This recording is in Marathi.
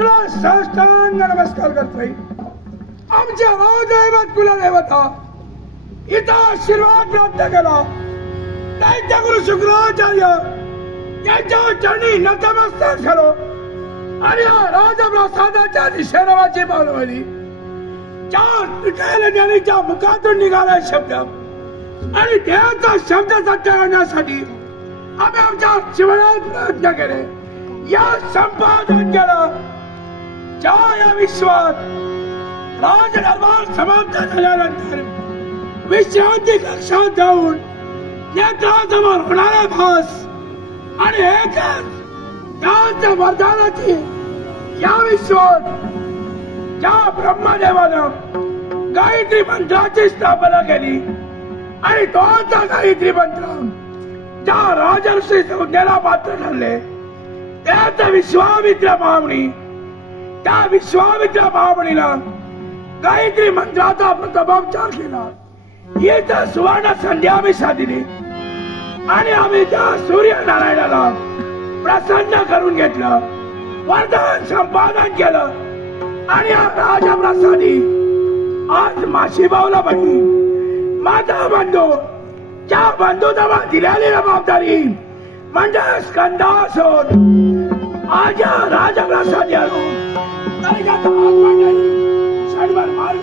तुला साष्टांग नमस्कार करतोय. आमच्या रावदैवत कुलदेवता इथं आशीर्वाद प्राप्त केला. दैत्य गुरु शुक्राचार्य यांच्या चरणी नतमस्तक झालो आणि राजप्रसादाच्या दिशेने पावलवली. ज्या मुखातून निघाला शब्द आणि त्याचा शब्द सत्य करण्यासाठी आम्ही आमच्या जीवनात प्रयत्न केले. या संपादन केलं. ज्या या विश्वात राजदरबार समाप्त झाल्यानंतर विश्रांती कक्षात जाऊन नेत्रासमोर होणारा भास आणि एकच त्याच्या वरदानाची या विश्वात ज्या ब्रह्मदेवानं गायत्री मंत्राची स्थापना केली आणि तोचा गायत्री मंत्र ज्या राजर्षी संज्ञेला पात्र ठरले त्याचा विश्वामित्र महामुनी त्या विश्वामित्र महामुनीला गायत्री मंत्राचा प्रथमोपचार केला. येथे सुवर्ण संध्या आम्ही साधली आणि आम्ही त्या सूर्यनारायणाला प्रसन्न करून घेतलं. वरदान संपादन केलं आणि राजप्रसादी आज माशीबाऊला बघी माझा बंधू त्या बंधूला दिलेली जबाबदारी म्हणजे स्कंदासून आज राजप्रसादी आलो. षडवर मार्ग